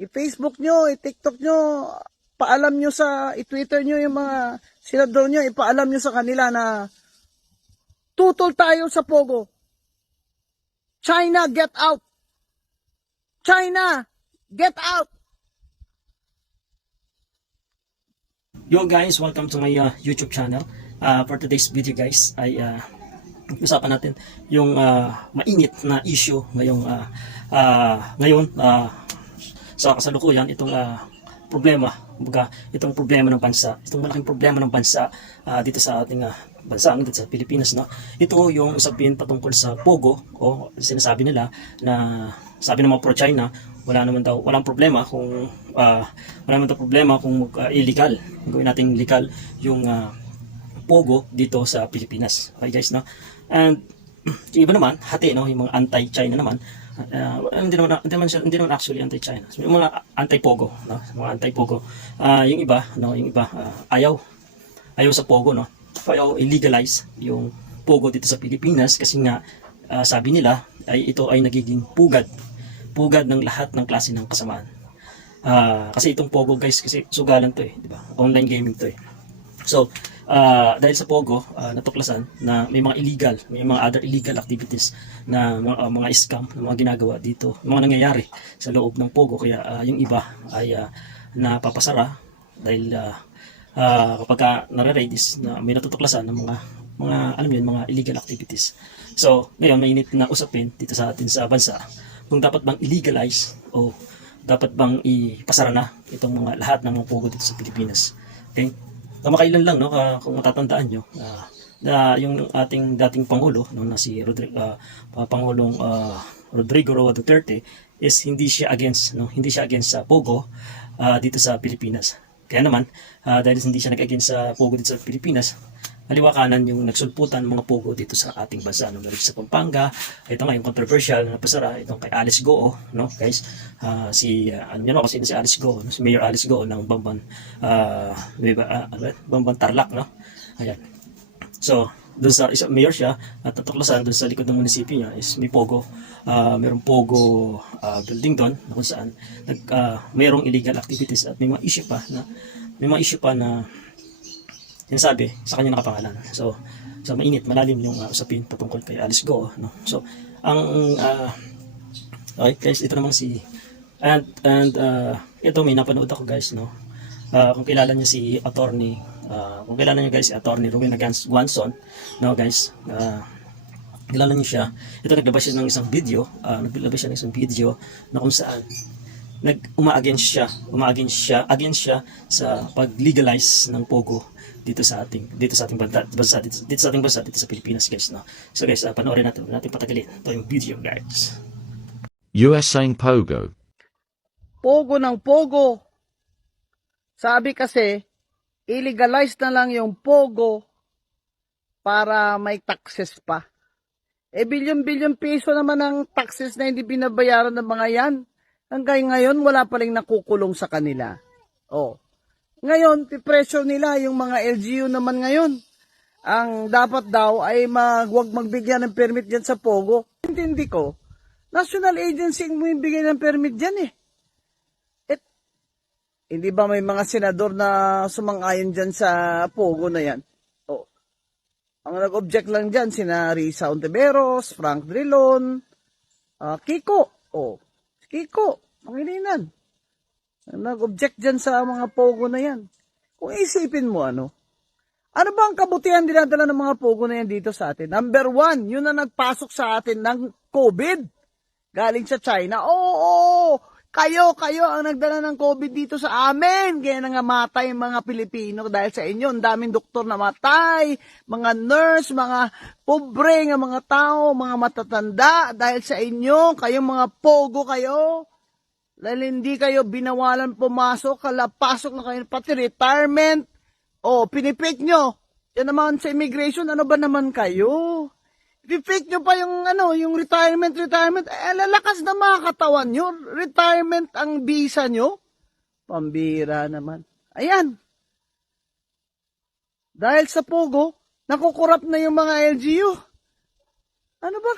i-Facebook nyo, i-TikTok nyo, paalam nyo sa, i-Twitter nyo yung mga senador nyo, ipaalam nyo sa kanila na tutol tayo sa Pogo. China, get out! China, get out! Yo guys, welcome to my uh, YouTube channel. Uh, for today's video guys, ay uh, usapan natin yung uh, mainit na issue ngayong uh, uh, ngayon uh, sa kasalukuyan itong uh, problema, kumbaga itong problema ng bansa, itong malaking problema ng bansa uh, dito sa ating uh, bansa, dito sa Pilipinas, no? Ito yung usapin patungkol sa Pogo o sinasabi nila na sabi ng mga pro-China, wala naman daw, walang problema kung uh, wala naman daw problema kung uh, illegal, gawin nating legal yung uh, Pogo dito sa Pilipinas. Okay guys, no? And iba naman, hati, no? Yung mga anti-China naman, uh, hindi naman hindi naman siya, hindi naman actually anti-China. Yung mga anti-Pogo, no? Mga anti-Pogo. Ah, yung iba, no, yung iba ah, ayaw ayaw sa Pogo, no? Ayaw illegalize yung Pogo dito sa Pilipinas kasi nga ah, sabi nila ay ito ay nagiging pugad. Pugad ng lahat ng klase ng kasamaan. Ah, kasi itong Pogo guys kasi sugalan to eh, di ba? Online gaming to eh. So, ah, dahil sa Pogo, ah, natuklasan na may mga illegal, may mga other illegal activities na mga, ah, mga scam na mga ginagawa dito, mga nangyayari sa loob ng Pogo. Kaya ah, yung iba ay ah, napapasara dahil ah, ah, kapag ka nare-raid is na may natutuklasan ng mga mga alam yun, mga illegal activities. So, ngayon mainit na usapin dito sa atin sa bansa kung dapat bang illegalize o dapat bang ipasara na itong mga lahat ng mga pogo dito sa Pilipinas. Okay? Kamakailan lang, no, ka- kung matatandaan nyo, ah, na yung ating dating Pangulo, no, na si Rodri- ah, pa- Pangulong ah, Rodrigo Roa Duterte, is hindi siya against, no, hindi siya against sa Pogo ah, dito sa Pilipinas. Kaya naman, ah, dahil hindi siya nag-against sa Pogo dito sa Pilipinas, naliwakanan yung nagsulputan ng mga Pogo dito sa ating bansa. No? Galing sa Pampanga, ito nga yung controversial na napasara, itong kay Alice Goo, no? guys, ah, si, uh, ano yun ako, si Alice Goo, no? si Mayor Alice Goo ng Bamban, uh, Bamban Tarlac, no? Ayan. So, doon sa isa mayor siya at natuklasan doon sa likod ng munisipyo niya is may pogo ah mayroong pogo ah, building doon na kung saan nag ah, mayroong illegal activities at may mga issue pa na may mga issue pa na sinasabi sa kanya nakapangalan. So so mainit malalim yung ah, usapin patungkol kay Alice Go no? So ang ah, okay guys ito namang si and and ah, ito may napanood ako guys no? Ah, kung kilala niyo si attorney ah, kung kilala niyo guys si attorney Gans Guanson no guys? Ah, kilala niyo siya. Ito naglabas siya ng isang video ah, naglabas siya ng isang video na kung saan nag uma-against siya uma-against siya against siya sa pag-legalize ng pogo dito sa ating dito sa ating bansa, bansa dito, dito sa ating bansa dito sa Pilipinas guys no so guys ah, panoorin natin natin patagalin ito yung video guys US saying pogo. Pogo ng Pogo. Sabi kasi, illegalize na lang yung Pogo para may taxes pa. Eh, bilyon-bilyon piso naman ang taxes na hindi binabayaran ng mga yan. Hanggang ngayon, wala pa rin nakukulong sa kanila. Oh. Ngayon, pipresyo nila yung mga LGU naman ngayon. Ang dapat daw ay mag, magbigyan ng permit dyan sa Pogo. Intindi ko, national agency ang bumibigay ng permit dyan eh. Hindi ba may mga senador na sumang-ayon dyan sa Pogo na yan? O, ang nag-object lang dyan, sina Risa Ontiveros, Frank Drilon, ah, Kiko. O, Kiko, Pangilinan. Ang Nag-object dyan sa mga Pogo na yan. Kung isipin mo ano, ano ba ang kabutihan dinadala ng mga Pogo na yan dito sa atin? Number one, yun na nagpasok sa atin ng COVID. Galing sa China. Oo, oo, kayo, kayo ang nagdala ng COVID dito sa amin. Kaya nangamatay ang mga Pilipino dahil sa inyo. Ang daming doktor na matay, mga nurse, mga pobre nga mga tao, mga matatanda dahil sa inyo. Kayong mga pogo kayo. Dahil hindi kayo binawalan pumasok, kalapasok na kayo, pati retirement. O, pinipik nyo. Yan naman sa immigration, ano ba naman kayo? I-fake nyo pa yung ano, yung retirement, retirement. Eh, lalakas na mga katawan nyo. Retirement ang visa nyo. Pambira naman. Ayan. Dahil sa Pogo, nakukurap na yung mga LGU. Ano ba?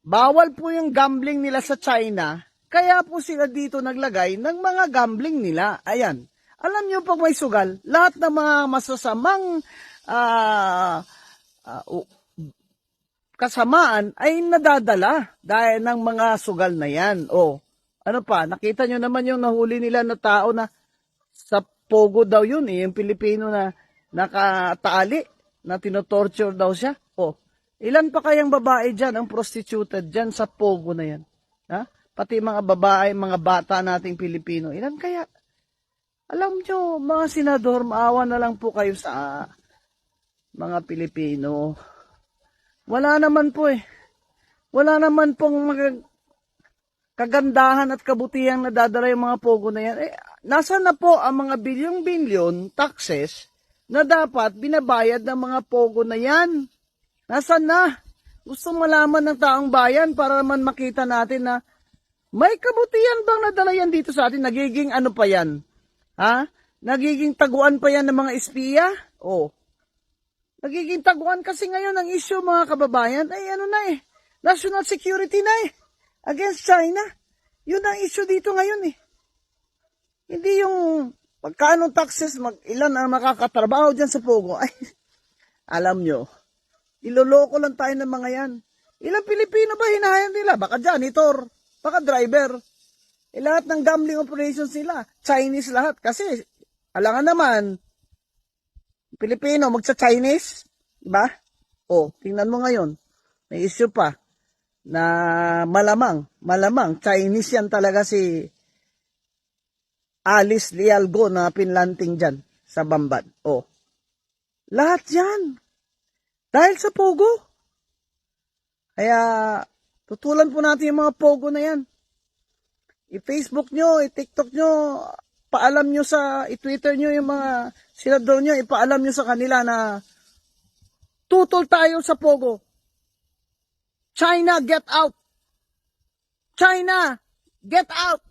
Bawal po yung gambling nila sa China Kaya po sila dito naglagay ng mga gambling nila. Ayan. Alam niyo pag may sugal, lahat ng mga masasamang ah, ah, u- kasamaan ay nadadala dahil ng mga sugal na yan. O, ano pa, nakita nyo naman yung nahuli nila na tao na sa Pogo daw yun eh, yung Pilipino na nakatali, na tinotorture daw siya. O, ilan pa kayang babae dyan ang prostituted dyan sa Pogo na yan? Ha? Pati mga babae, mga bata nating Pilipino, ilan kaya? Alam nyo, mga senador, maawa na lang po kayo sa mga Pilipino. Wala naman po eh. Wala naman pong mag- kagandahan at kabutihan na dadala yung mga pogo na yan. Eh, nasa na po ang mga bilyong-bilyon taxes na dapat binabayad ng mga pogo na yan? Nasaan na? Gusto malaman ng taong bayan para naman makita natin na may kabutihan bang nadala yan dito sa atin? Nagiging ano pa yan? Ha? Nagiging taguan pa yan ng mga espiya? Oh. Nagiging taguan kasi ngayon ang issue mga kababayan ay ano na eh. National security na eh. Against China. Yun ang issue dito ngayon eh. Hindi yung pagkano taxes, mag, ilan ang makakatrabaho dyan sa Pogo. Ay, alam nyo, iloloko lang tayo ng mga yan. Ilang Pilipino ba hinahayang nila? Baka janitor, baka driver. Eh, lahat ng gambling operations nila, Chinese lahat. Kasi, alangan naman, Pilipino, magsa-Chinese, diba? O, tingnan mo ngayon, may issue pa na malamang, malamang, Chinese yan talaga si Alice Lialgo na pinlanting dyan sa Bamban. O, lahat yan. Dahil sa Pogo. Kaya, tutulan po natin yung mga Pogo na yan. I-Facebook nyo, i-TikTok nyo, paalam nyo sa, i-Twitter nyo yung mga senador nyo, ipaalam nyo sa kanila na tutol tayo sa Pogo. China, get out! China, get out!